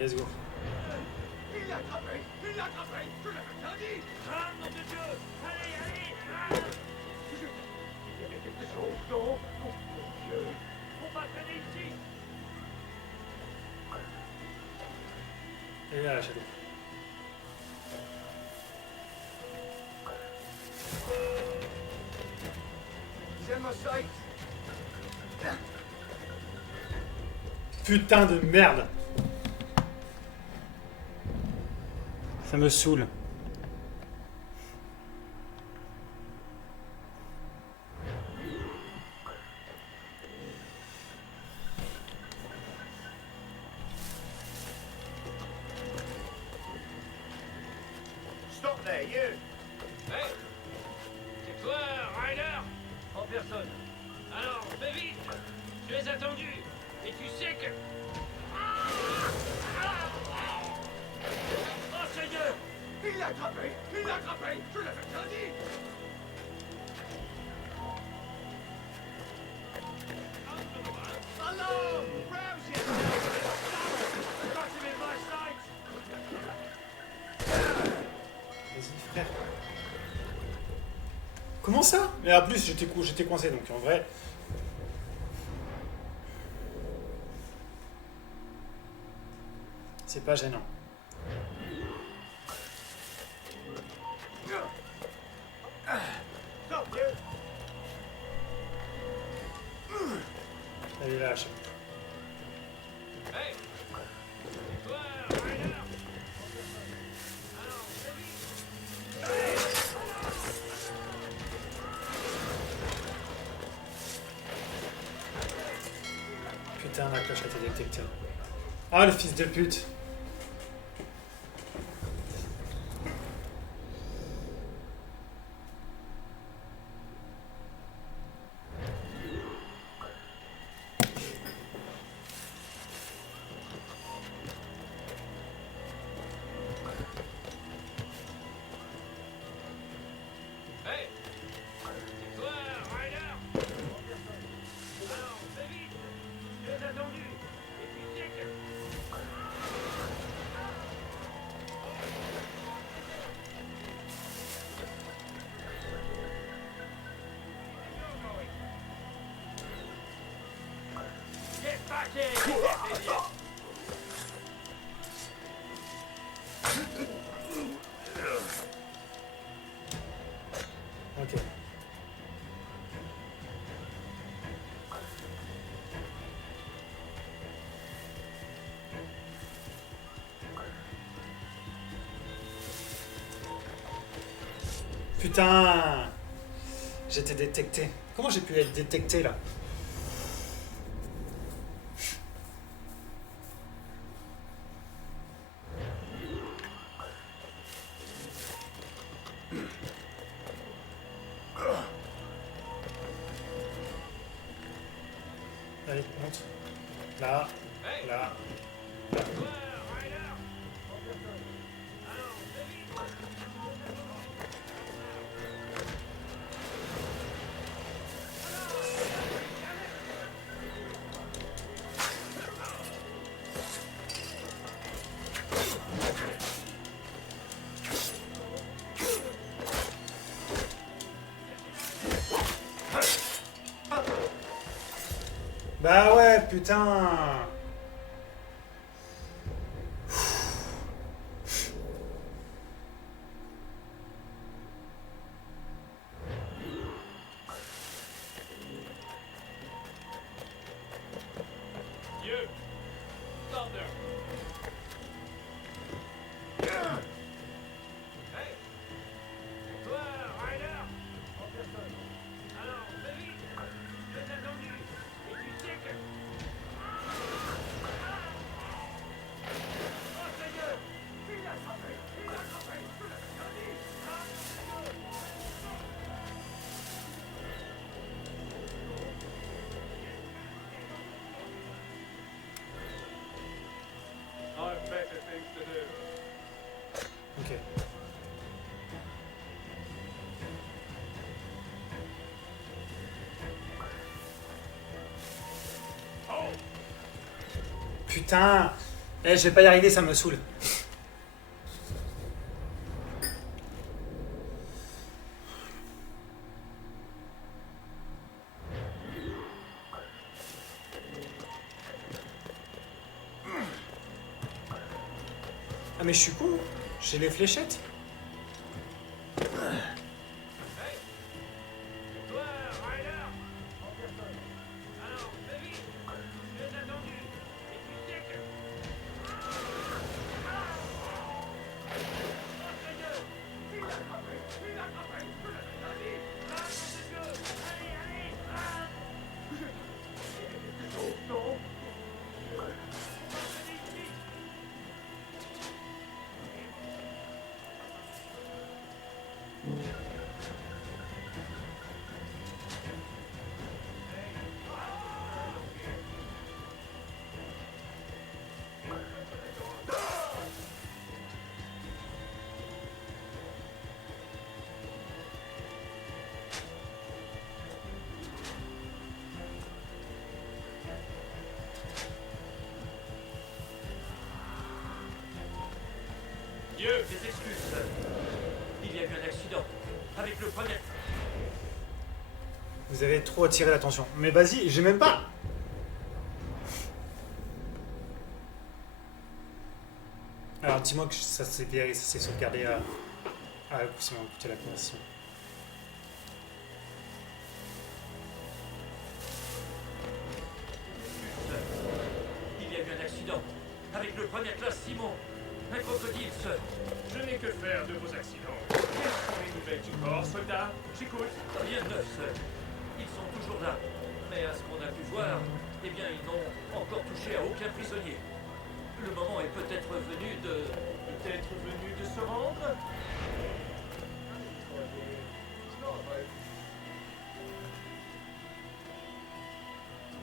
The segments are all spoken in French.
Let's go. Il l'a attrapé! Il l'a attrapé! Je l'avais bien dit! Ah, nom de Dieu! Allez, allez! Ah, Il y avait quelque chose, non? Oh mon Dieu! faut pas traîner ici! Et là, la Shadow. He's in my sight! Putain de merde. Ça me saoule. Stop there, you! Hey! C'est toi, Ryder? En personne. Alors, fais vite! Tu es attendu! Et tu sais que... Oh, Seigneur! Il l'a attrapé! Il l'a attrapé! Je l'avais bien dit! Hello! Rouse yourself! Got him in my sights! Vas-y, frère. Comment ça? Mais en plus, j'étais coincé, donc en vrai... C'est pas gênant. Stop, you! Allez, lâche. Hey! C'est toi, Ryder? Alors, fais vite! Putain, la cloche a été détectée. Ah, le fils de pute. Hey! C'est toi, Ryder? Alors, fais vite! Tu es attendu! Et tu sais que... Get back here! Ok. Putain! J'étais détecté. Comment j'ai pu être détecté là? Allez, monte. Là, Hey! là. Toi, Ryder! Alors, fais vite! Bah ouais, putain! You! Stop there! Hey! C'est toi, Ryder? En personne. Alors, fais vite! Tu es attendu! Et tu sais que... Oh, Seigneur! Il l'a attrapé! Il l'a attrapé! Je l'avais bien dit! I've better things to do. Ok. Oh! Putain! Eh, je vais pas y arriver, ça me saoule. Ah mais je suis con, j'ai les fléchettes. Hey! C'est toi, Ryder? En personne. Alors, fais vite! Je les ai attendus. Et tu sais que... Dieu, mes excuses. Il y a eu un accident. Avec le premier... Vous avez trop attiré l'attention. Mais vas-y, j'ai même pas. Alors dis-moi que ça s'est sauvegardé à... Ah, c'est bon, écoutez la conversation. Il y a eu un accident. Avec le première classe Simon. Un crocodile, sir. Je n'ai que faire de vos accidents. Quelles sont les nouvelles du corps, soldat? J'écoute. Rien de neuf, sir. Ils sont toujours là. Mais à ce qu'on a pu voir, eh bien, ils n'ont encore touché à aucun prisonnier. Le moment est peut-être venu de... Peut-être venu de se rendre?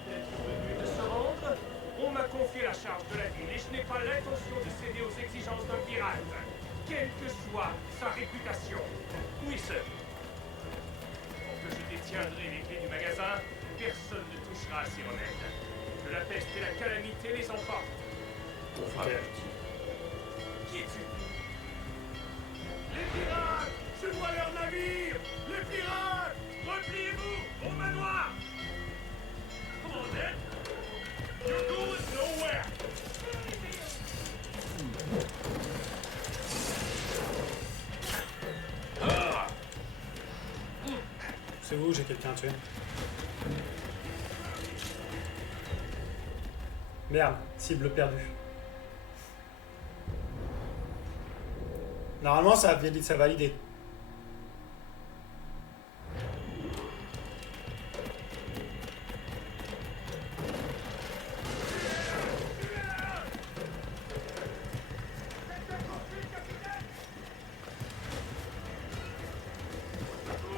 Peut-être venu de se rendre? On m'a confié la charge de la ville et je n'ai pas l'intention de céder aux exigences d'un pirate, quelle que soit sa réputation. Oui, sir. Tant que je détiendrai les clés du magasin, personne ne touchera à ces remèdes. Que la peste et la calamité les emportent. Ok. Qui es-tu? Les pirates! Je vois leur navire! Les pirates! Repliez-vous au manoir! Come on, then! You're going nowhere! C'est où, j'ai quelqu'un à tuer. Merde, cible perdue. Normalement, ça a validé.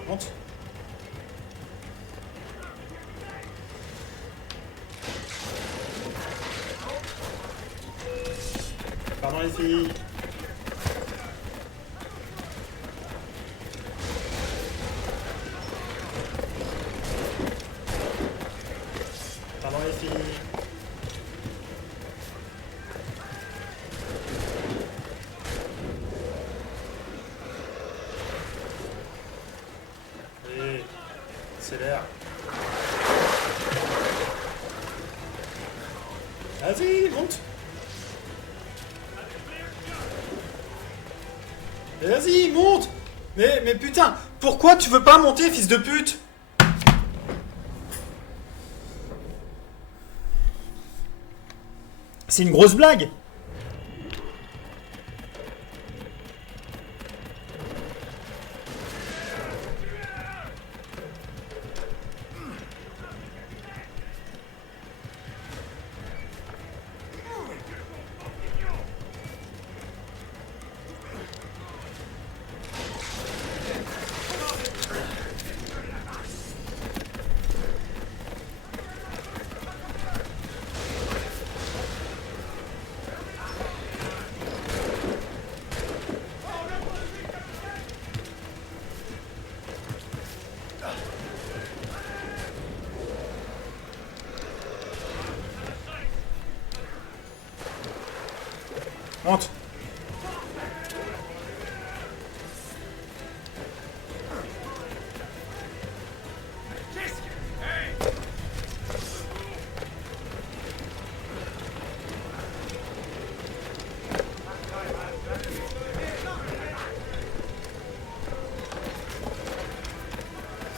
Monte. Pardon les filles. Pardon les filles. Allez, accélère. Vas-y, monte. Mais vas-y, monte. Mais putain, pourquoi tu veux pas monter, fils de pute? C'est une grosse blague. Monte.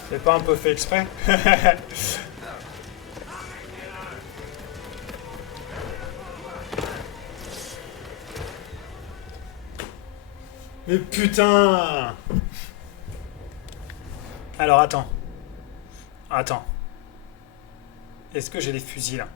C'est pas un peu fait exprès? Mais putain! Alors attends. Attends. Est-ce que j'ai les fusils là?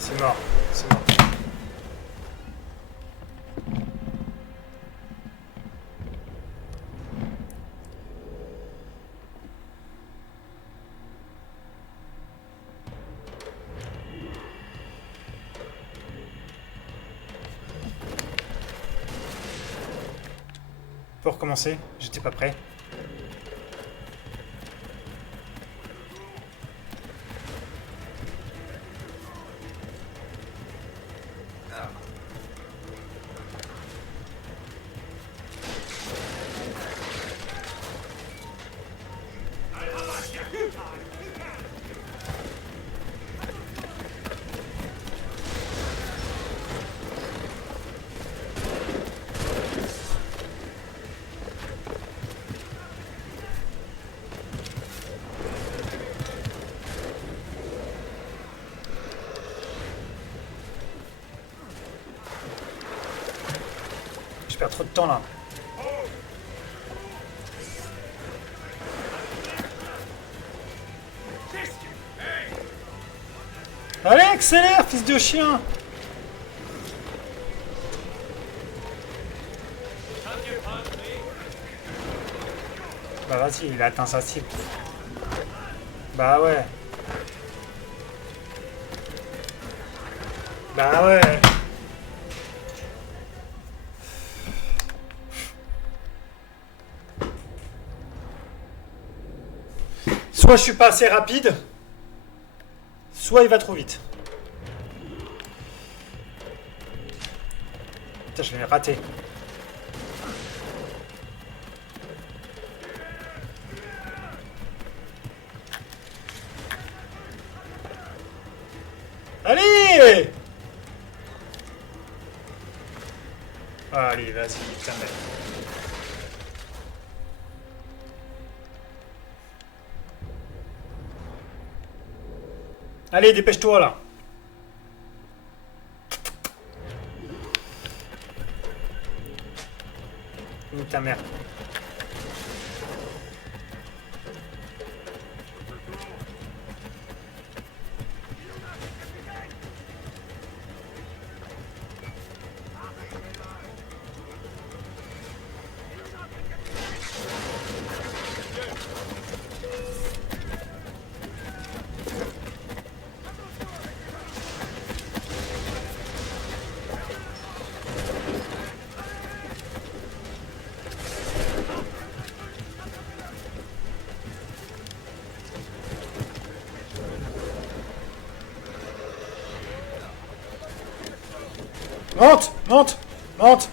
C'est mort, c'est mort. Pour recommencer, j'étais pas prêt. Je perds trop de temps là. Allez, accélère, fils de chien! Bah vas-y, il a atteint sa cible. Bah ouais. Bah ouais. Soit je suis pas assez rapide, soit il va trop vite. Putain, je vais rater. Allez! Allez, vas-y, putain de merde. Allez, dépêche-toi là. Ta mère. Monte, monte, monte.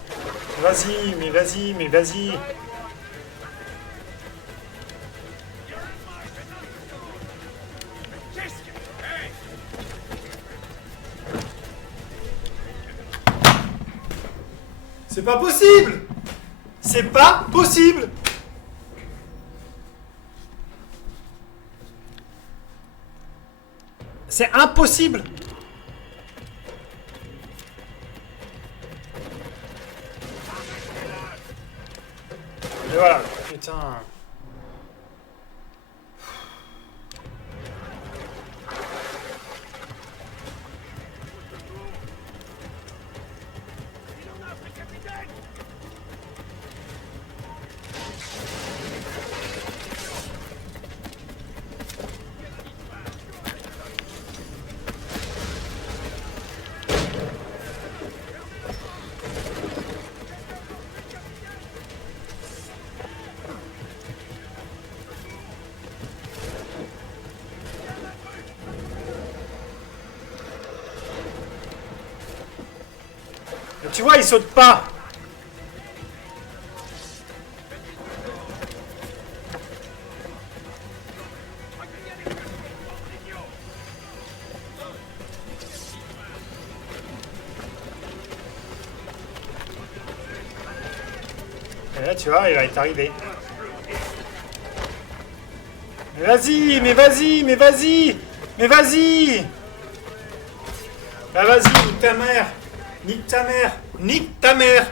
Vas-y, mais vas-y, mais vas-y. C'est pas possible! C'est pas possible! C'est impossible! Et voilà, putain. Mais tu vois, il saute pas. Et là, tu vois, il va être arrivé. Mais vas-y, mais vas-y, mais vas-y, mais vas-y. Bah vas-y, nique ta mère. Nique ta mère. Nique ta mère.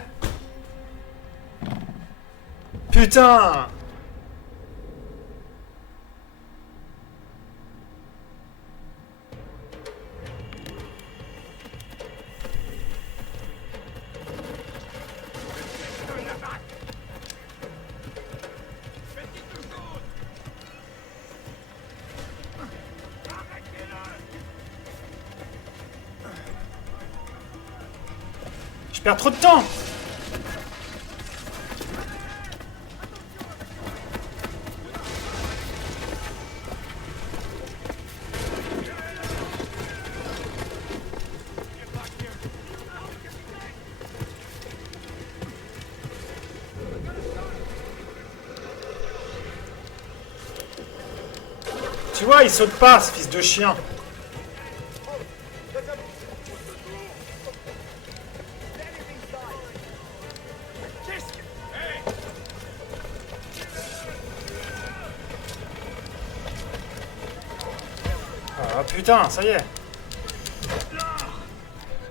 Putain. Je perds trop de temps. Tu vois, il saute pas, ce fils de chien. Ah putain, ça y est.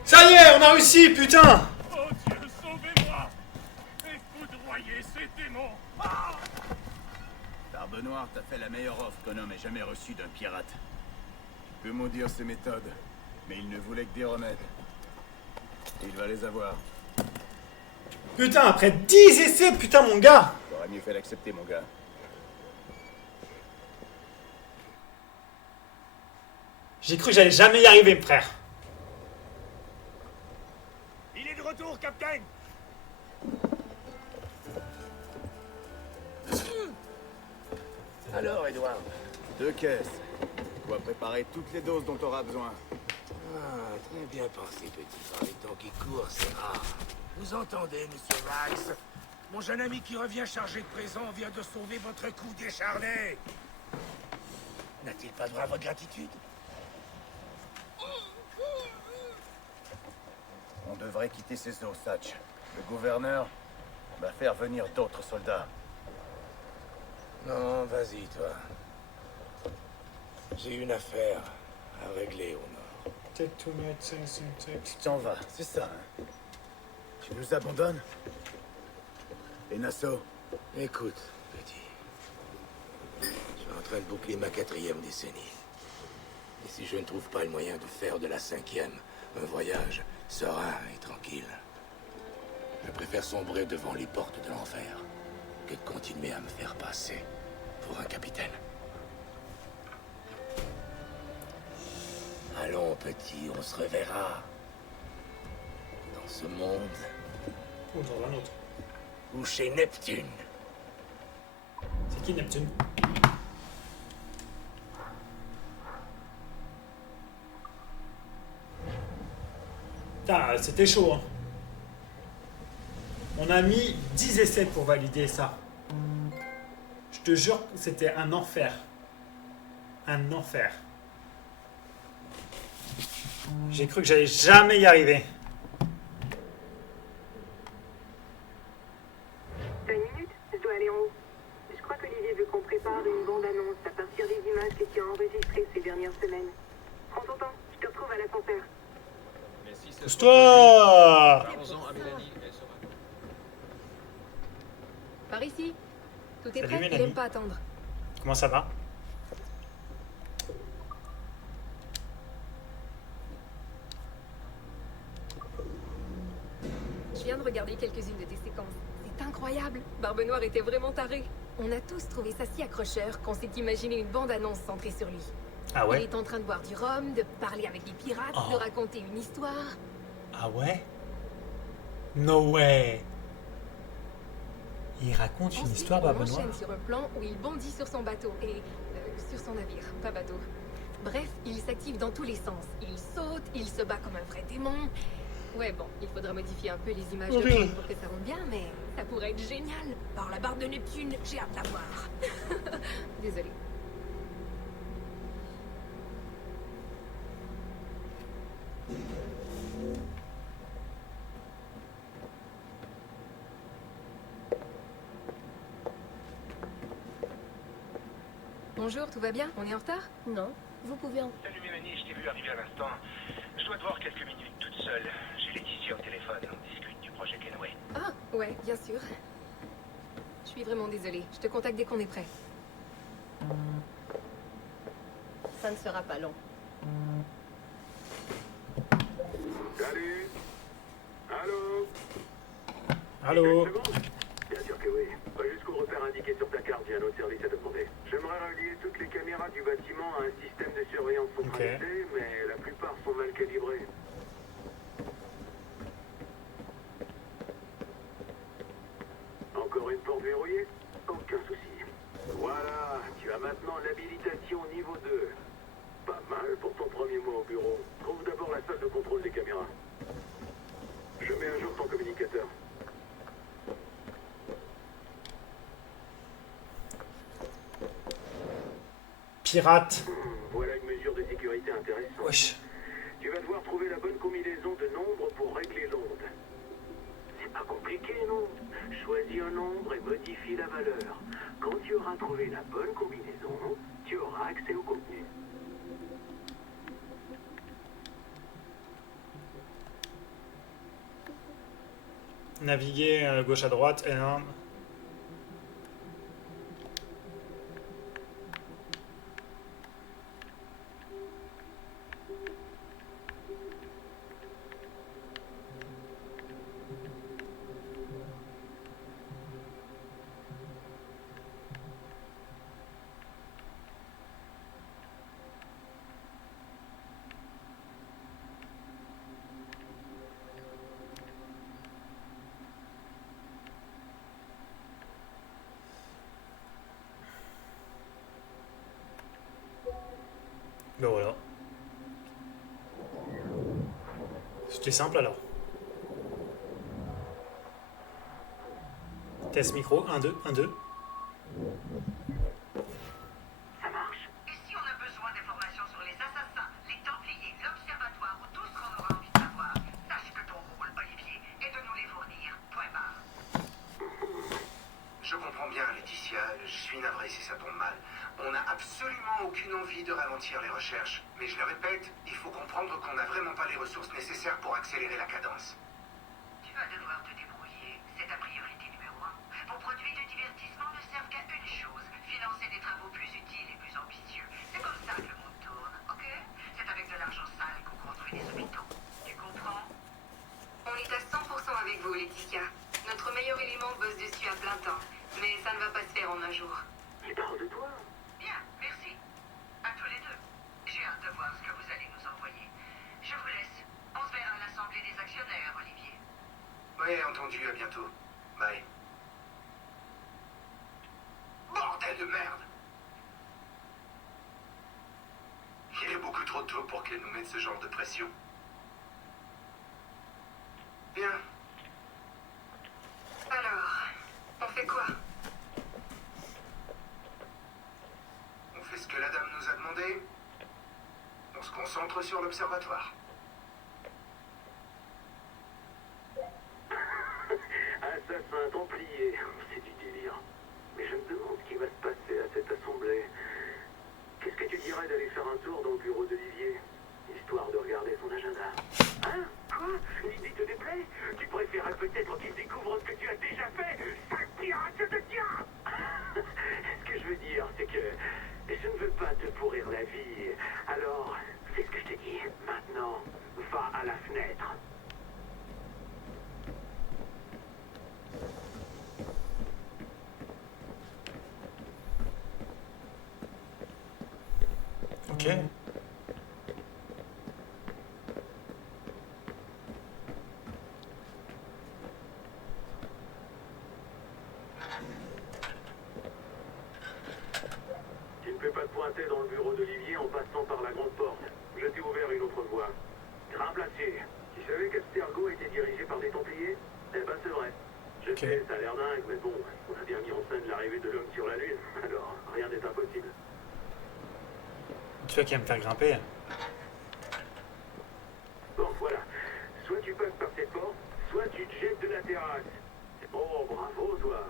Ça y est, on a réussi, putain. Oh Dieu, sauvez-moi! Et foudroyez ces démons! Barbe Noire t'a fait la meilleure offre qu'un homme ait jamais reçue d'un pirate. Tu peux maudire ses méthodes, mais il ne voulait que des remèdes. Il va les avoir. Putain, après 10 essais, putain, mon gars. T'aurais mieux fait l'accepter, mon gars. J'ai cru que j'allais jamais y arriver, frère. Il est de retour, Capitaine! Alors, Edward, 2 caisses. Tu dois préparer toutes les doses dont t'auras besoin. Ah, très bien pensé, petit. Par les temps qui courent, c'est rare. Vous entendez, monsieur Rice? Mon jeune ami qui revient chargé de présent vient de sauver votre cou décharné. N'a-t-il pas droit à votre gratitude? On devrait quitter ces eaux, Satch. Le gouverneur va faire venir d'autres soldats. Non, vas-y, toi. J'ai une affaire à régler au nord. Take tonight, take. Tu t'en vas, c'est ça, hein? Tu nous abandonnes? Et Nassau? Écoute, petit. Je suis en train de boucler ma 4e décennie. Et si je ne trouve pas le moyen de faire de la 5e un voyage serein et tranquille, je préfère sombrer devant les portes de l'enfer que de continuer à me faire passer pour un capitaine. Allons, petit, on se reverra. Dans ce monde Ou dans un autre. ou chez Neptune. C'est qui Neptune? Putain, c'était chaud, hein. On a mis 10 essais pour valider ça. Je te jure que c'était un enfer. Un enfer. J'ai cru que j'allais jamais y arriver. Pousse-toi! Parlons-en à Mélanie, elle saura. Par ici. Tout est Salut, prêt, il Mélanie. aime pas attendre. Comment ça va? Je viens de regarder quelques-unes de tes séquences. C'est incroyable. Barbe Noire était vraiment taré. On a tous trouvé ça si accrocheur qu'on s'est imaginé une bande-annonce centrée sur lui. Ah Il ouais? est en train de boire du rhum, de parler avec les pirates, Oh. de raconter une histoire. Ah ouais? No way! Il raconte une Ensuite, histoire, on Barbe enchaîne Noire? sur un plan où il bondit sur son bateau et... sur son navire, pas bateau. Bref, il s'active dans tous les sens. Il saute, il se bat comme un vrai démon. Ouais, bon, il faudra modifier un peu les images de Oui. film pour que ça rende bien, mais ça pourrait être génial. Par la barre de Neptune, j'ai hâte de la voir. Désolée. Bonjour, tout va bien? On est en retard? Non, vous pouvez en... Salut Mélanie, je t'ai vu arriver à l'instant. Je dois te voir quelques minutes toute seule. J'ai Laetitia au téléphone, on discute du projet Kenway. Ah, ouais, bien sûr. Je suis vraiment désolée. Je te contacte dès qu'on est prêt. Ça ne sera pas long. Salut. Allô. Allô? Bien sûr que oui. Va jusqu'au repère indiqué sur ta carte, j'ai un autre service à te demander. J'aimerais relier toutes les caméras du bâtiment à un système de surveillance centralisé, mais la plupart sont mal calibrées. Encore une porte verrouillée? Aucun souci. Voilà, tu as maintenant l'habilitation niveau 2. Pas mal pour ton premier mois au bureau. Trouve d'abord la salle de contrôle des caméras. Je mets à jour ton communicateur. Pirate. Voilà une mesure de sécurité intéressante. Wesh. Tu vas devoir trouver la bonne combinaison de nombres pour régler l'onde. C'est pas compliqué, non? Choisis un nombre et modifie la valeur. Quand tu auras trouvé la bonne combinaison, tu auras accès au contenu. Naviguer gauche à droite, L1. Ben voilà. C'était simple alors. Test micro, 1, 2, 1, 2. Ça marche. Et si on a besoin d'informations sur les assassins, les Templiers, l'Observatoire ou tout ce qu'on aura envie de savoir, sache que ton rôle, Olivier, est de nous les fournir. Point barre. Je comprends bien, Laetitia, je suis navré si ça tombe mal. On n'a absolument aucune envie de ralentir les recherches. Mais je le répète, il faut comprendre qu'on n'a vraiment pas les ressources nécessaires pour accélérer la cadence. Tu vas devoir te débrouiller. C'est ta priorité numéro 1. Vos produits de divertissement ne servent qu'à une chose, financer des travaux plus utiles et plus ambitieux. C'est comme ça que le monde tourne, ok? C'est avec de l'argent sale qu'on construit des hôpitaux. Tu comprends? On est à 100% avec vous, Laetitia. Notre meilleur élément bosse dessus à plein temps. Mais ça ne va pas se faire en un jour. Il parle de toi. Bien, merci. À tous les deux. J'ai hâte de voir ce que vous allez nous envoyer. Je vous laisse. On se verra à l'Assemblée des actionnaires, Olivier. Ouais, entendu, à bientôt. Bye. Bordel de merde! Il est beaucoup trop tôt pour qu'elle nous mette ce genre de pression. Bien. Alors, on fait quoi? On fait ce que la dame nous a demandé. On se concentre sur l'observatoire. Assassin templier, c'est du délire. Mais je me demande ce qui va se passer à cette assemblée. Qu'est-ce que tu dirais d'aller faire un tour dans le bureau d'Olivier, histoire de regarder son agenda? Hein? Quoi? à la fenêtre. Ok. Tu ne peux pas te pointer dans le bureau d'Olivier en passant par la grande porte. Je t'ai ouvert une autre voie. Grimpe là-dessus. Tu savais qu'Abstergo était dirigé par des Templiers? Eh ben c'est vrai. Je sais, ça a l'air dingue, mais bon, on a bien mis en scène l'arrivée de l'homme sur la Lune, alors rien n'est impossible. Tu vois qu'il va me faire grimper. Bon, voilà. Soit tu passes par cette porte, soit tu te jettes de la terrasse. Oh, bravo, toi.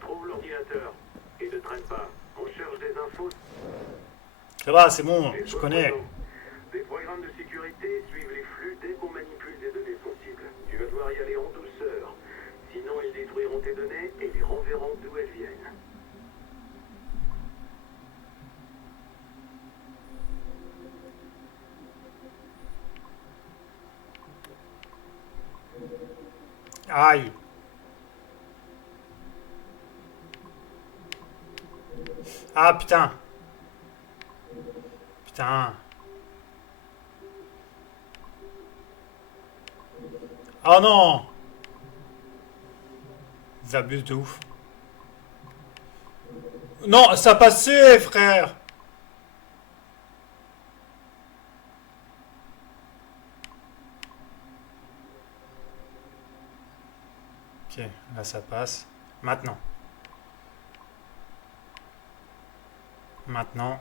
Trouve l'ordinateur. Et ne traîne pas. On cherche des infos. Ça va, c'est bon, je connais. Des programmes de sécurité suivent les flux dès qu'on manipule des données sensibles. Tu vas devoir y aller en douceur. Sinon, ils détruiront tes données et les renverront d'où elles viennent. Aïe. Ah putain. Putain. Oh non. Ils abusent de ouf. Non, ça passait, frère. Ok, là ça passe. Maintenant. Maintenant.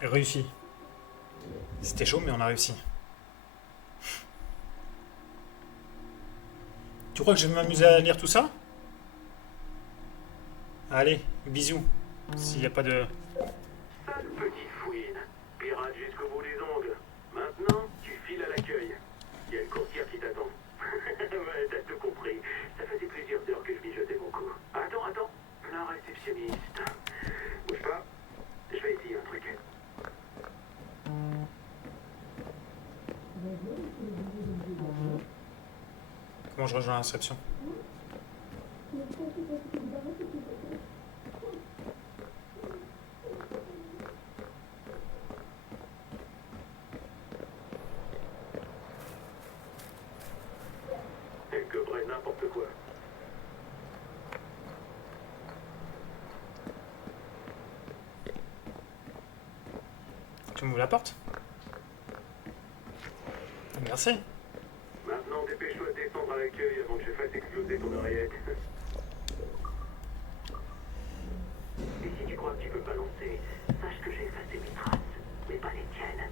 Réussi. C'était chaud, mais on a réussi. Tu crois que je vais m'amuser à lire tout ça? Allez, bisous. S'il n'y a pas de... Sale petite fouine. Pirate jusqu'au bout des ongles. Maintenant, tu files à l'accueil. Il y a une courtière qui t'attend. Ouais, t'as tout compris. Ça faisait plusieurs heures que je mijotais mon coup. Attends. La réceptionniste. Bouge pas. Je vais essayer un truc. Comment je rejoins la réception? Elle coderait n'importe quoi. Tu m'ouvres la porte? Merci. Maintenant, dépêche-toi de descendre à l'accueil avant que je fasse exploser ton oreillette. Et si tu crois que tu peux balancer, sache que j'ai effacé mes traces, mais pas les tiennes.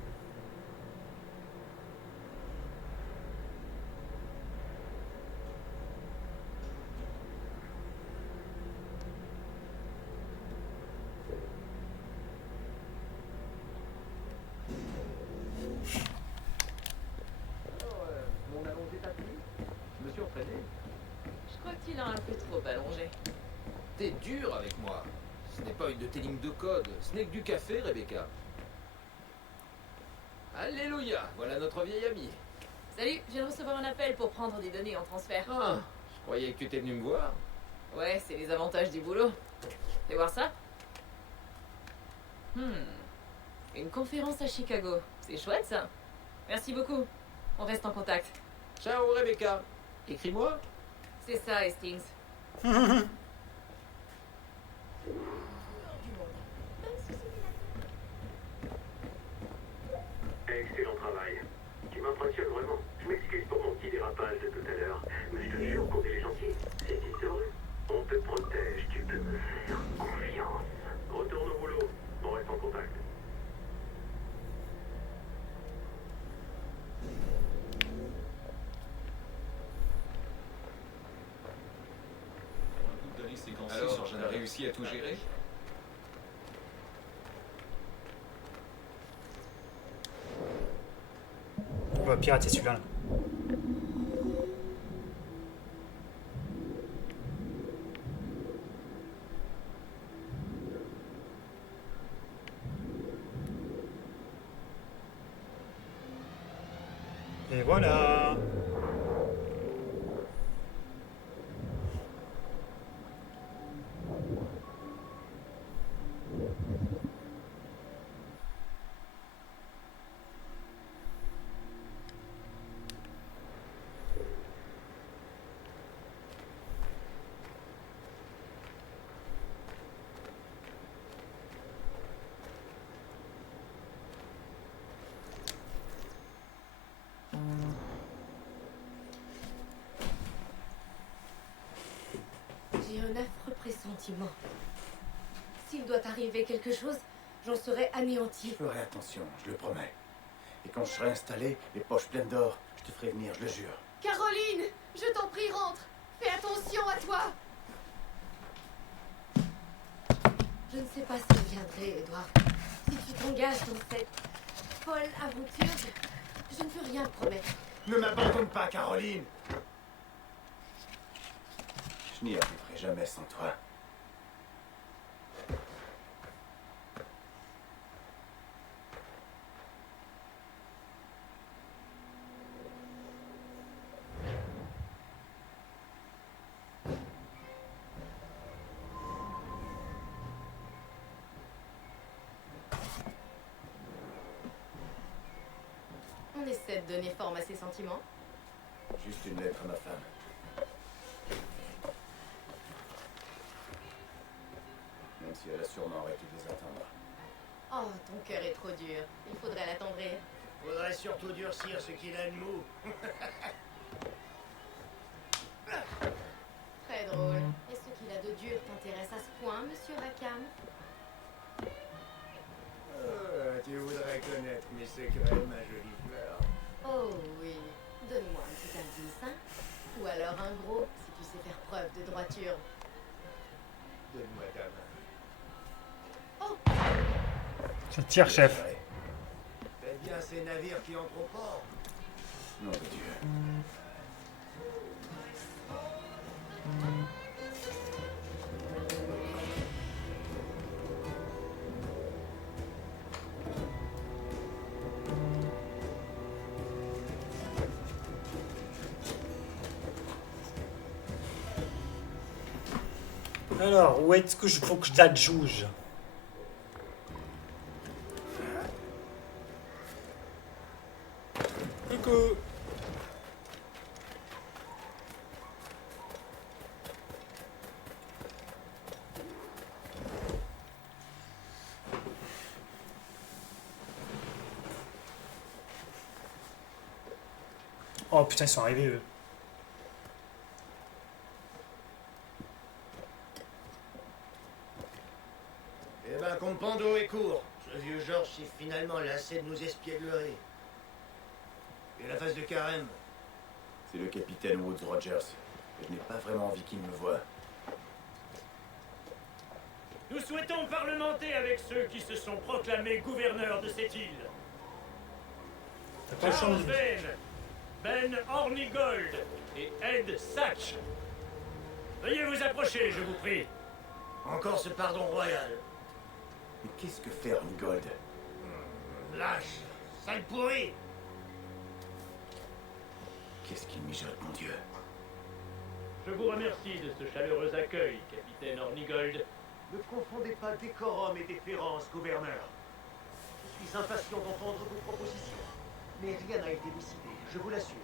Mon allongé t'a plu? Je me suis entraîné. Je crois qu'il a un peu trop allongé. T'es dur avec moi. Ce n'est pas une de tes lignes de code, ce n'est que du café, Rebecca. Alléluia, voilà notre vieille amie. Salut, je viens de recevoir un appel pour prendre des données en transfert. Ah, je croyais que tu étais venu me voir. Ouais, c'est les avantages du boulot. Fais voir ça. Une conférence à Chicago. C'est chouette ça. Merci beaucoup. On reste en contact. Ciao, Rebecca. Écris-moi. C'est ça, Hastings. Excellent travail. Tu m'impressionnes vraiment. Je m'excuse pour mon petit dérapage de tout à l'heure, mais je te jure qu'on est les gentils. C'est heureux. On te protège, tu peux me faire confiance. Retourne au boulot. On reste en contact. Alors, t'as réussi à tout gérer? On va pirater celui-là. Et voilà. J'ai un affreux pressentiment. S'il doit arriver quelque chose, j'en serai anéanti. Je ferai attention, je le promets. Et quand je serai installé, les poches pleines d'or, je te ferai venir, je le jure. Caroline, je t'en prie, rentre. Fais attention à toi. Je ne sais pas si je viendrai, Edward. Si tu t'engages dans cette folle aventure, je ne peux rien promettre. Ne m'abandonne pas, Caroline! Je n'y arriverai jamais sans toi. On essaie de donner forme à ses sentiments. Juste une lettre à ma femme. Même si elle a sûrement arrêté de les attendre. Oh, ton cœur est trop dur. Il faudrait l'attendrir. Faudrait surtout durcir ce qu'il a de mou. Très drôle. Et ce qu'il a de dur t'intéresse à ce point, monsieur Rackham? Tu voudrais connaître mes secrets, ma jolie fleur. Oh oui. Donne-moi un petit indice, hein? Ou alors un gros, si tu sais faire preuve de droiture. Donne-moi ta main. Oh! Ça tire, chef. Faites bien ces navires qui entrent au port. Nom de Dieu. Alors, où est-ce que faut que je la juge? Coucou. Oh putain, ils sont arrivés eux. Eh ben, compte Pando est court. Ce vieux Georges s'est finalement lassé de nous espièglerie. Et la face de Carême? C'est le capitaine Woods Rogers. Et je n'ai pas vraiment envie qu'il me voie. Nous souhaitons parlementer avec ceux qui se sont proclamés gouverneurs de cette île. Pas Charles changé. Ben Hornigold et Ed Satch. Veuillez vous approcher, je vous prie. Encore ce pardon royal. Mais qu'est-ce que fait Hornigold? Lâche, sale pourri. Qu'est-ce qu'il mijote, mon Dieu? Je vous remercie de ce chaleureux accueil, capitaine Hornigold. Ne confondez pas décorum et déférence, gouverneur. Je suis impatient d'entendre vos propositions. Mais rien n'a été décidé, je vous l'assure.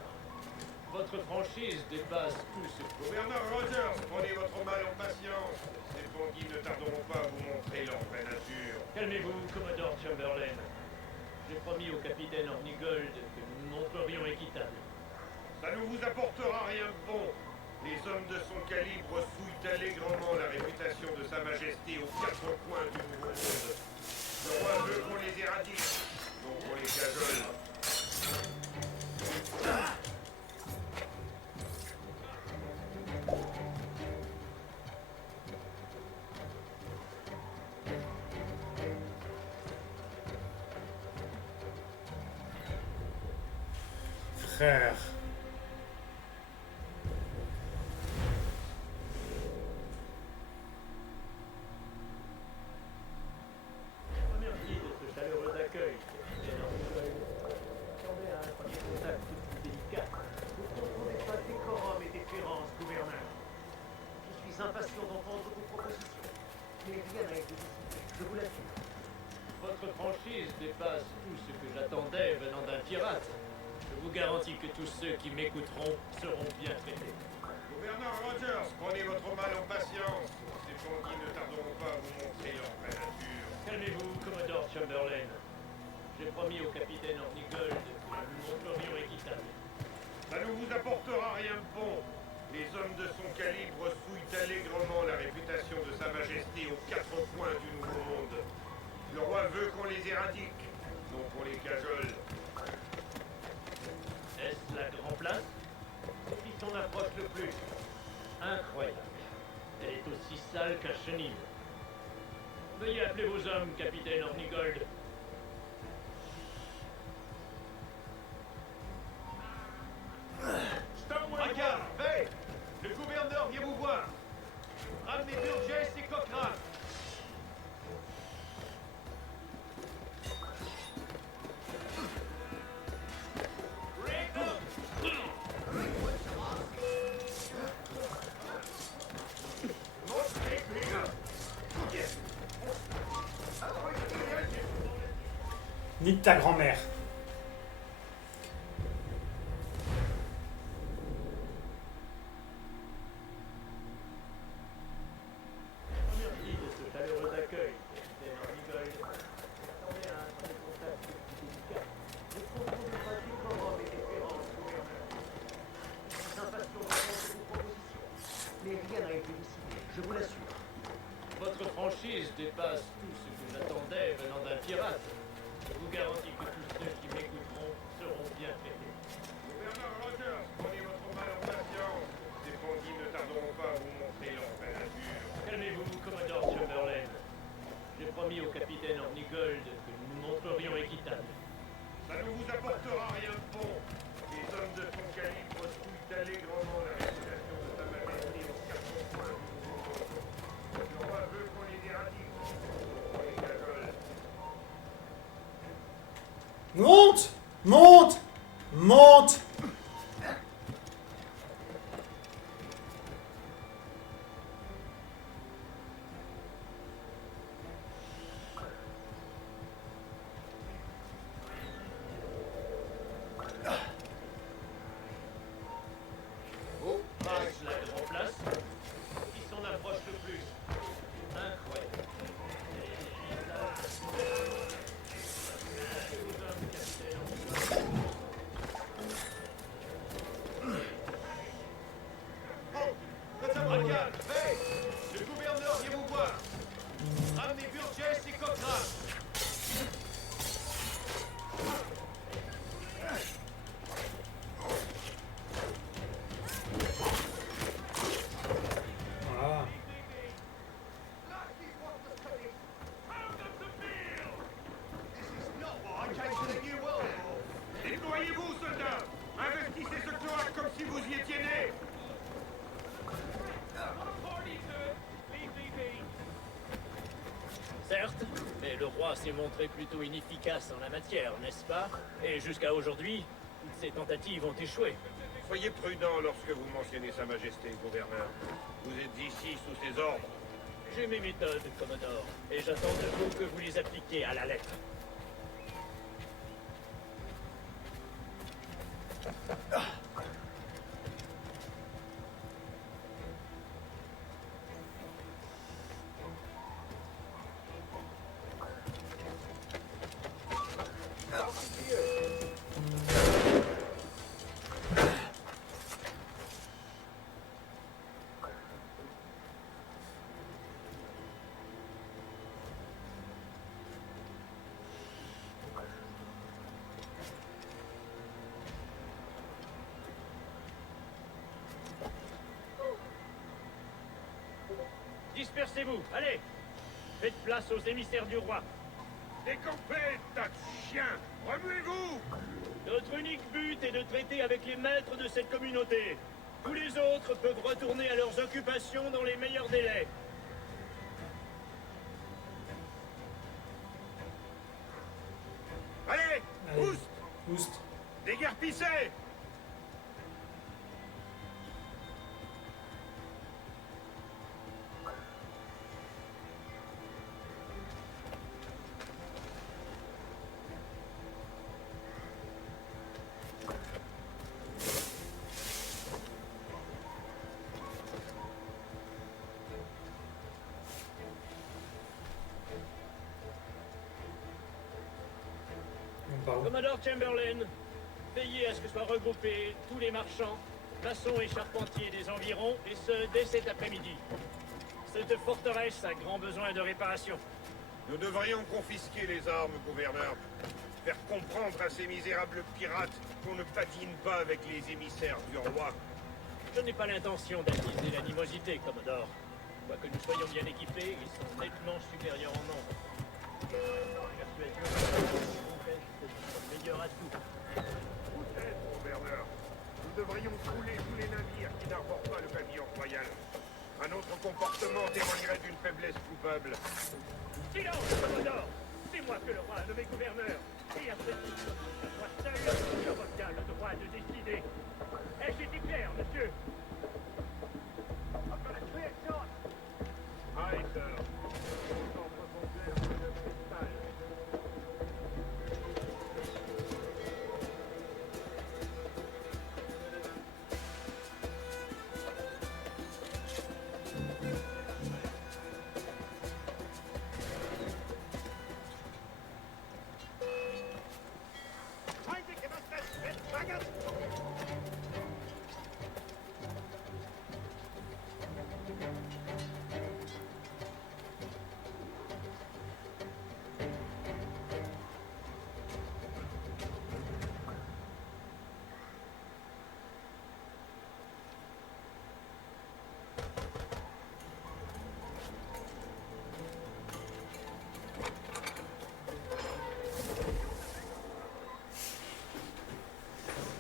Votre franchise dépasse tout ce... Gouverneur Rogers, prenez votre mal en patience. Ces bandits ne tarderont pas à vous montrer leur vraie nature. Calmez-vous, Commodore Chamberlain. J'ai promis au capitaine Hornigold que nous nous montrerions équitables. Ça ne vous apportera rien de bon. Les hommes de son calibre souillent allègrement la réputation de Sa Majesté aux quatre coins du Nouveau Monde. Le roi veut qu'on les éradique, donc on les cajole. Frère. Merci de ce chaleureux accueil, capitaine Hornigold. J'attendais à un premier contact plus suis impatient d'entendre vos propositions. Mais rien n'a été décidé, je vous l'assure. Votre franchise dépasse tout ce que j'attendais venant d'un pirate. Je vous garantis que tous ceux qui m'écouteront seront bien traités. Gouverneur Rogers, prenez votre mal en patience. Ces bandits ne tarderont pas à vous montrer leur vraie nature. Calmez-vous, Commodore Chamberlain. J'ai promis au capitaine Hornigold que nous montrerions équitable. Ça ne vous apportera rien de bon. Les hommes de son calibre souillent allègrement la réputation de Sa Majesté aux quatre coins du Nouveau Monde. Le roi veut qu'on les éradique, non qu'on les cajole. Est-ce la Grand Place qui s'en approche le plus? Incroyable. Elle est aussi sale qu'un chenil. Veuillez appeler vos hommes, capitaine Hornigold. Regarde, hey! Le gouverneur vient vous voir. Ramenez Burgess et Cochrane. Ni de ta grand-mère. Merci de ce chaleureux accueil, capitaine Hornigold. J'attendais à un premier contact plus délicat. Les propos de votre décorum et déférence, gouverneur. Je suis impatient d'entendre vos propositions. Mais rien n'a été décidé, je vous l'assure. Votre franchise dépasse tout ce que j'attendais venant d'un pirate. Je vous garantis que tous ceux qui m'écouteront seront bien traités. Gouverneur Rogers, prenez votre mal en patience. Ces bandits ne tarderont pas à vous montrer leur vraie nature. Calmez-vous, Commodore Chamberlain. J'ai promis au capitaine Hornigold que nous nous montrerions équitables. Ça ne vous apportera rien de bon. Les hommes de son calibre souillent allègrement la réputation de Sa Majesté aux quatre coins du Nouveau Monde. Le roi veut qu'on les éradique, qu'on les cajole. Monte! Monte! Monte! Est-ce la Grand Place qui s'en approche le plus? Incroyable. Regarde, hey! Le gouverneur vient vous voir. Ramenez Burgess et Cochrane. Voilà. Déployez-vous, soldats! Investissez ce cloaque comme si vous y étiez nés! Certes, mais le roi s'est montré plutôt inefficace en la matière, n'est-ce pas? Et jusqu'à aujourd'hui, toutes ces tentatives ont échoué. Soyez prudent lorsque vous mentionnez Sa Majesté, gouverneur. Vous êtes ici sous ses ordres. J'ai mes méthodes, Commodore, et j'attends de vous que vous les appliquiez à la lettre. Dispersez-vous, allez! Faites place aux émissaires du roi. Décampez, tas de chiens! Remuez-vous! Notre unique but est de traiter avec les maîtres de cette communauté. Tous les autres peuvent retourner à leurs occupations dans les meilleurs délais. Allez! Allez. Oust! Oust. Déguerpissez! Waouh. Commodore Chamberlain, veillez à ce que soient regroupés tous les marchands, maçons et charpentiers des environs, et ce, dès cet après-midi. Cette forteresse a grand besoin de réparation. Nous devrions confisquer les armes, gouverneur. Faire comprendre à ces misérables pirates qu'on ne patine pas avec les émissaires du roi. Je n'ai pas l'intention d'attiser l'animosité, Commodore. Quoique nous soyons bien équipés, ils sont nettement supérieurs en nombre. Persuasion est notre meilleur atout. Peut-être, gouverneur. Nous devrions couler tous les navires qui n'arborent pas le pavillon royal. Un autre comportement témoignerait d'une faiblesse coupable. Silence, Commodore! C'est moi que le roi a nommé gouverneur. Et après tout, moi seul, je retiens le droit de décider. Ai-je été clair, monsieur? Aïe, sœur. Sans profondeur de cristal.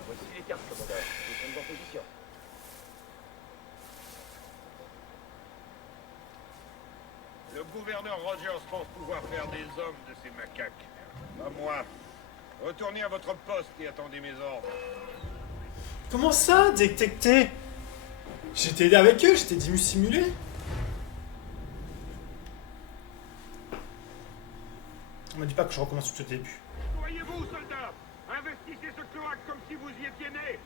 Voici les cartes, commandeur. Nous sommes en position. Le gouverneur Rogers pense pouvoir faire des hommes de ces macaques. Pas moi. Retournez à votre poste et attendez mes ordres. Comment ça, détecté? J'étais avec eux, j'étais dissimulé. On m'a dit pas que je recommence tout au début. Voyez-vous, soldats, investissez ce cloaque comme si vous y étiez nés.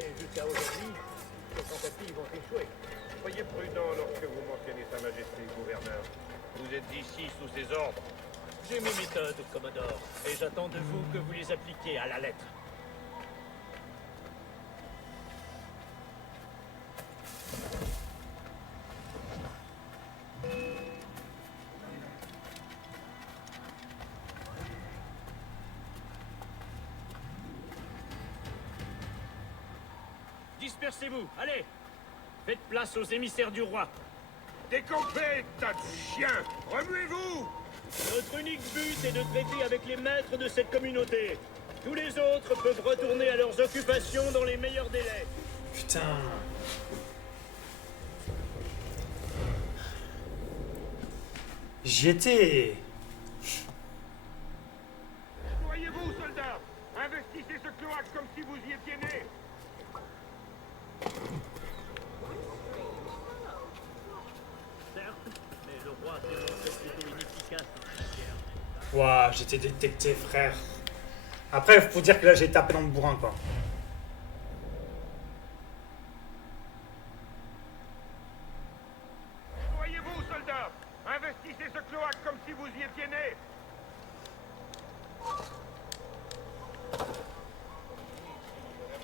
Et jusqu'à aujourd'hui, ces tentatives ont échoué. Soyez prudent lorsque vous mentionnez Sa Majesté, gouverneur. Vous êtes ici sous ses ordres. J'ai mes méthodes, Commodore, et j'attends de vous que vous les appliquiez à la lettre. Dispersez-vous, allez! Faites place aux émissaires du roi. Décampez, tas de chiens! Remuez-vous! Notre unique but est de traiter avec les maîtres de cette communauté. Tous les autres peuvent retourner à leurs occupations dans les meilleurs délais. Putain. J'y étais. Voyez-vous, soldats, investissez ce cloaque comme si vous y étiez nés. Certes, mais le roi s'est montré plutôt inefficace en matière. Ouah, j'étais détecté, frère. Après, faut dire que là, j'ai tapé dans le bourrin, quoi. Voyez-vous, soldats, investissez ce cloaque comme si vous y étiez nés.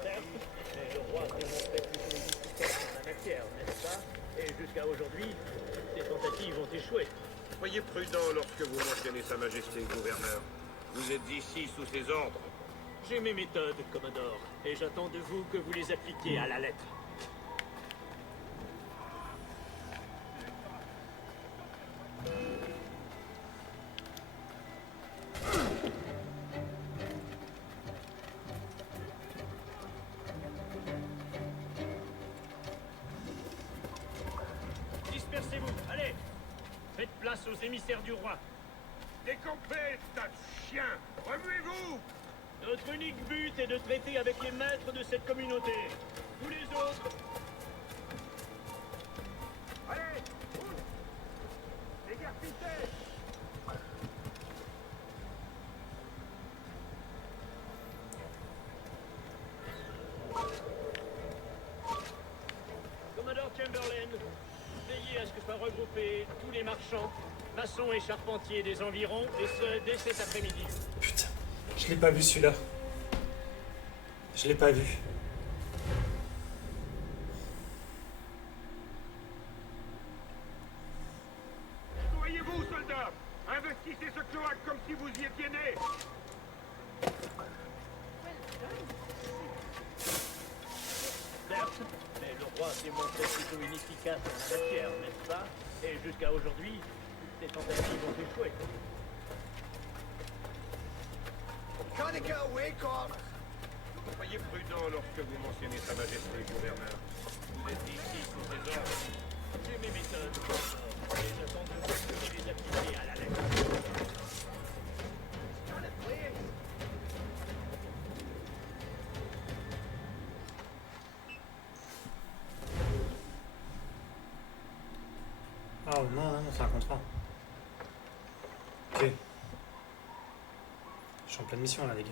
Certes, mais le roi s'est montré plutôt inefficace en la matière, n'est-ce pas? Et jusqu'à aujourd'hui, ces tentatives ont échoué. Soyez prudent lorsque vous mentionnez Sa Majesté, gouverneur. Vous êtes ici sous ses ordres. J'ai mes méthodes, Commodore, et j'attends de vous que vous les appliquiez à la lettre. Dispersez-vous, allez! Faites place aux émissaires du roi. Décampez, tas de chiens! Remuez-vous! Notre unique but est de traiter avec les maîtres de cette communauté. Tous les autres... Allez! Route! Dégarpissez! couler tous les marchands, maçons et charpentiers des environs, et ce, dès cet après-midi. Putain, je l'ai pas vu celui-là. Je l'ai pas vu. Voyez-vous, soldats, investissez ce cloaque comme si vous y étiez nés. Certes, mais le roi s'est montré plutôt inefficace en la matière, n'est-ce pas? Et jusqu'à aujourd'hui, toutes ces tentatives ont échoué. Soyez prudent lorsque vous mentionnez Sa Majesté, gouverneur. Vous êtes ici sous ses ordres. J'ai mes méthodes, et j'attends de vous que les appliquer à la lettre. Oh non, non, c'est un contrat. Ok. Je suis en pleine mission là, les gars.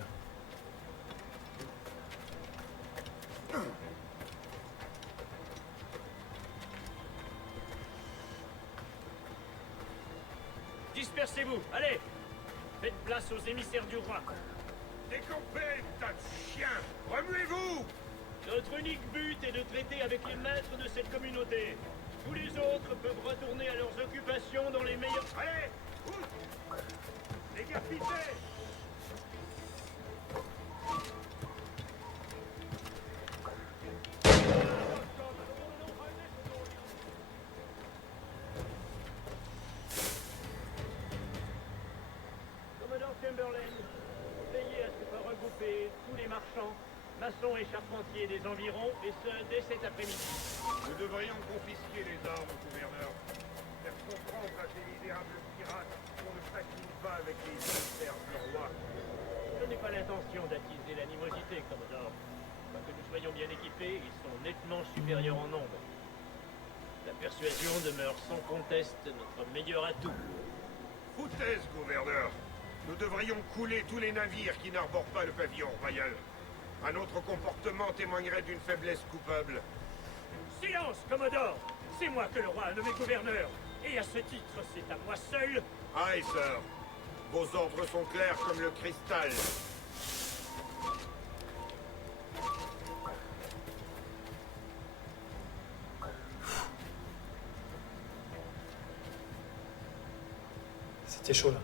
Dispersez-vous, allez! Faites place aux émissaires du roi. Décampez, tas de chiens! Remuez-vous! Notre unique but est de traiter avec les maîtres de cette communauté. Tous les autres peuvent retourner à leurs occupations dans les meilleurs... Allez! Ouh! Les gars, pissez! Commandant Chamberlain, veillez à ce que soient regroupés tous les marchands, maçons et charpentiers des environs, et ce, dès cet après-midi. Nous devrions confisquer les armes, gouverneur. Faire comprendre à ces misérables pirates qu'on ne taquine pas avec les émissaires du roi. Je n'ai pas l'intention d'attiser l'animosité, Commodore. Quoique nous soyons bien équipés, ils sont nettement supérieurs en nombre. La persuasion demeure sans conteste notre meilleur atout. Foutaise, gouverneur. Nous devrions couler tous les navires qui n'arborent pas le pavillon royal. Un autre comportement témoignerait d'une faiblesse coupable. Silence, Commodore! C'est moi que le roi a nommé gouverneur. Et à ce titre, c'est à moi seul. Aye, sir. Vos ordres sont clairs comme le cristal. C'était chaud là.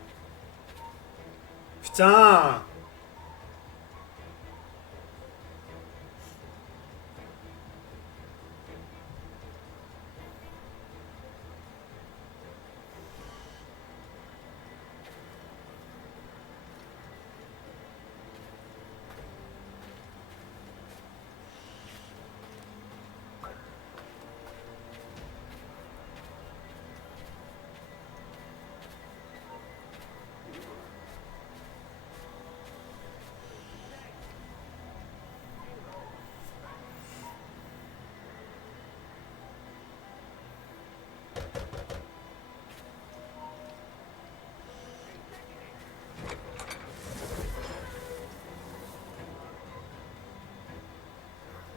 Putain!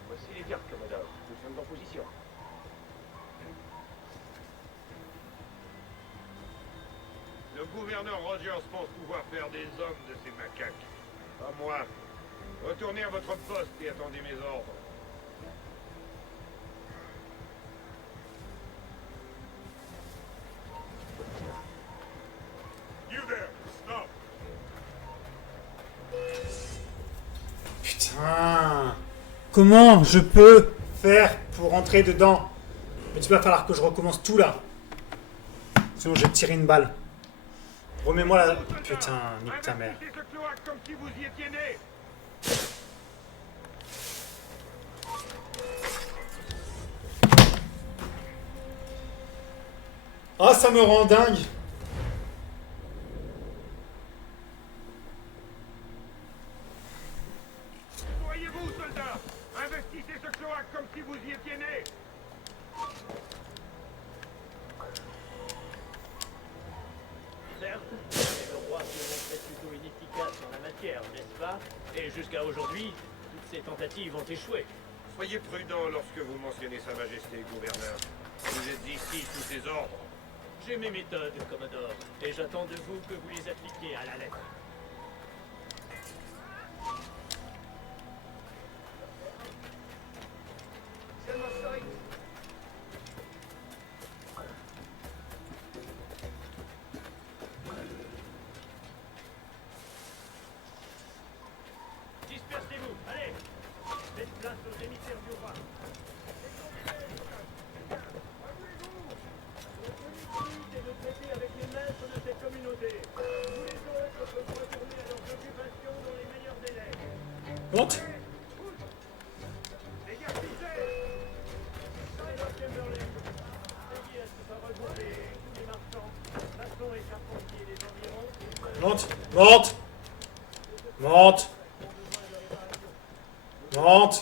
Voici les gardes, Commodore. Nous sommes en position. Le gouverneur Rogers pense pouvoir faire des hommes de ces macaques. Pas moi. Retournez à votre poste et attendez mes ordres. You there, stop. Putain! Comment je peux faire pour rentrer dedans? Mais tu vas falloir que je recommence tout là. Sinon je vais tirer une balle. Remets-moi la... Putain, nique ta mère. Investissez ce cloaque comme si vous y étiez nés. Ah, ça me rend dingue. Voyez-vous, soldats, investissez ce cloaque comme si vous y étiez nés. Certes, mais le roi s'est montré plutôt inefficace en la matière, n'est-ce pas? Et jusqu'à aujourd'hui, toutes ces tentatives ont échoué. Soyez prudent lorsque vous mentionnez Sa Majesté, gouverneur. Vous êtes ici sous ses ordres. J'ai mes méthodes, Commodore, et j'attends de vous que vous les appliquiez à la lettre. Dispersez-vous, allez! Faites place aux émissaires du roi. Et de traiter avec les maîtres de cette communauté. Tous les autres peuvent retourner à leurs occupations dans les meilleurs délais. Monte. Commodore Chamberlain, veillez à ce que soit regroupé tous les marchands, maçons et charpentiers des environs. Monte. Monte. Monte. Monte.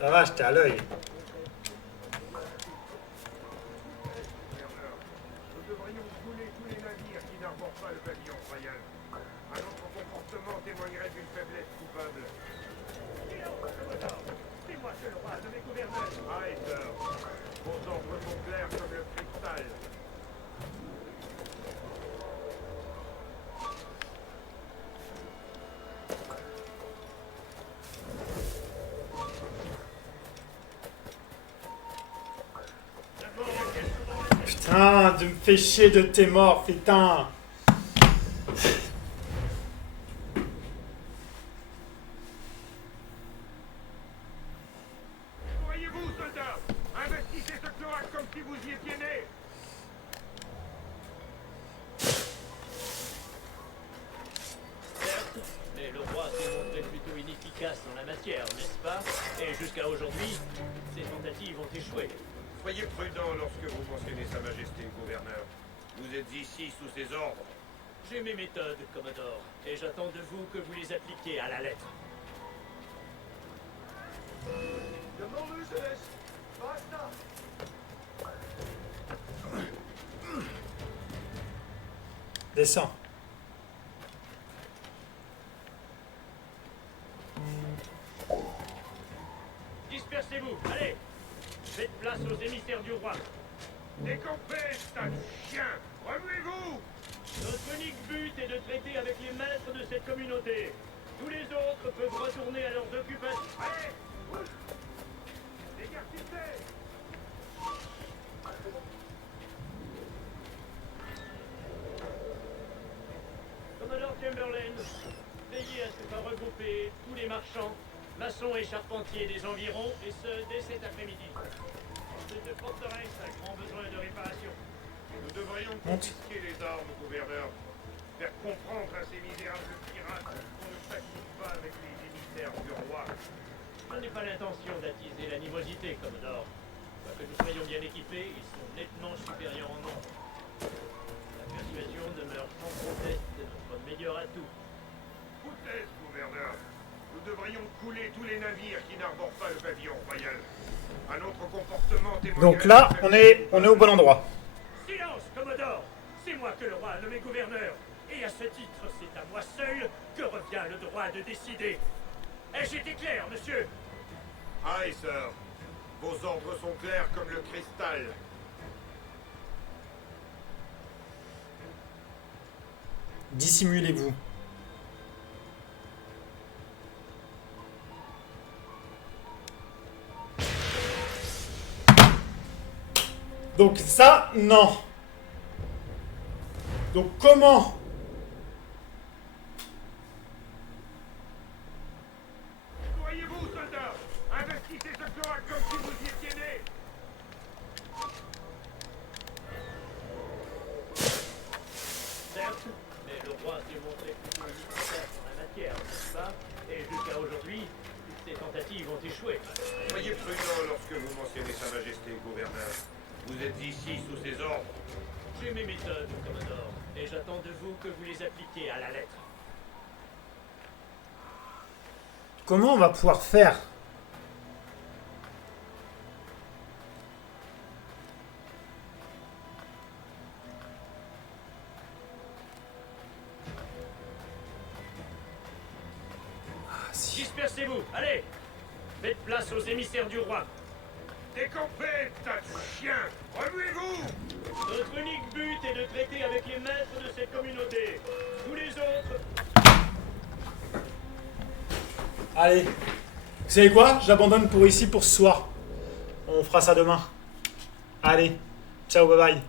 Ça va, j'étais à l'œil. Nous devrions couler tous les navires qui n'arborent pas le pavillon royal. Un autre comportement témoignerait d'une faiblesse coupable. C'est moi que le roi de mes gouverneurs. Aïe, sœur. Vos ordres sont clairs comme le cristal. Putain, de me faire chier de tes morts, putain. Voyez-vous, soldats, investissez ce cloaque comme si vous y étiez nés. Certes, mais le roi s'est montré plutôt inefficace en la matière, n'est-ce pas? Et jusqu'à aujourd'hui, ses tentatives ont échoué. Soyez prudent lorsque vous mentionnez Sa Majesté, gouverneur. Vous êtes ici sous ses ordres. J'ai mes méthodes, Commodore, et j'attends de vous que vous les appliquiez à la lettre. Descends. Dispersez-vous, allez! Faites place aux émissaires du roi. Décampez, tas de chiens! Remuez-vous! Notre unique but est de traiter avec les maîtres de cette communauté. Tous les autres peuvent retourner à leurs occupations. Allez! Pousse! Dégarpissez! Commodore Chamberlain, veillez à ce que soient regroupés tous les marchands, maçons et charpentiers des environs, et ce, dès cet après-midi. Cette forteresse a grand besoin de réparation. Nous devrions confisquer les armes, gouverneur. Faire comprendre à ces misérables pirates qu'on ne s'active pas avec les émissaires du roi. Je n'ai pas l'intention d'attiser l'animosité, Commodore. Quoique nous soyons bien équipés, ils sont nettement supérieurs en nombre. La persuasion demeure sans conteste notre meilleur atout. Foutaise, gouverneur. Nous devrions couler tous les navires qui n'arborent pas le pavillon royal. Un autre comportement témoignerait... Donc là, on est au bon endroit. Silence, Commodore! C'est moi que le roi a nommé gouverneur. Et à ce titre, c'est à moi seul que revient le droit de décider. Ai-je été clair, monsieur? Aïe, sœur. Vos ordres sont clairs comme le cristal. Dissimulez-vous. Donc ça, non. Donc comment? Voyez-vous, soldats, investissez ce cloaque comme si vous y étiez nés. Certes, mais le roi s'est montré plutôt inefficace en la matière, n'est-ce pas? Et jusqu'à aujourd'hui, toutes ces tentatives ont échoué. Soyez prudent lorsque vous mentionnez Sa Majesté, gouverneur. Vous êtes ici sous ses ordres. J'ai mes méthodes, Commodore, et j'attends de vous que vous les appliquiez à la lettre. Comment on va pouvoir faire? Dispersez-vous, allez. Faites place aux émissaires du roi. Décampez, tas de chiens. Remuez-vous. Notre unique but est de traiter avec les maîtres de cette communauté. Tous les autres... Allez. Vous savez quoi? J'abandonne pour ici pour ce soir. On fera ça demain. Allez. Ciao, bye bye.